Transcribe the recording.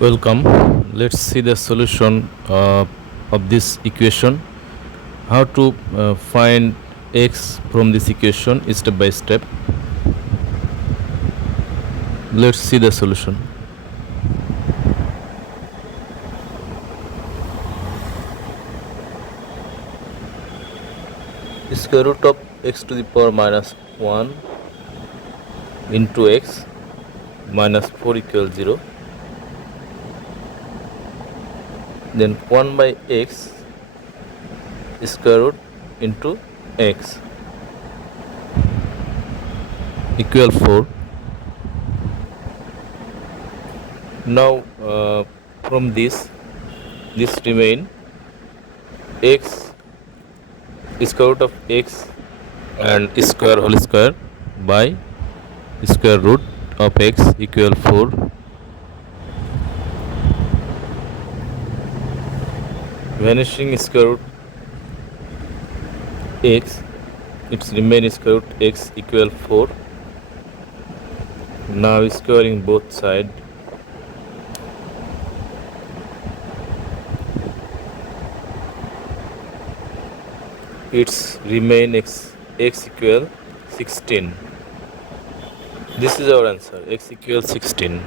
Welcome. Let's see the solution of this equation. How to find x from this equation step by step. Let's see the solution. Square root of x to the power minus 1 into x minus 4 equals 0. Then 1 by x square root into x equal 4. Now from this remain x square root of x and square whole square by square root of x equal 4. Vanishing square root x, its remain square root x equal 4. Now squaring both sides. Its remain x equal 16. This is our answer, x equals 16.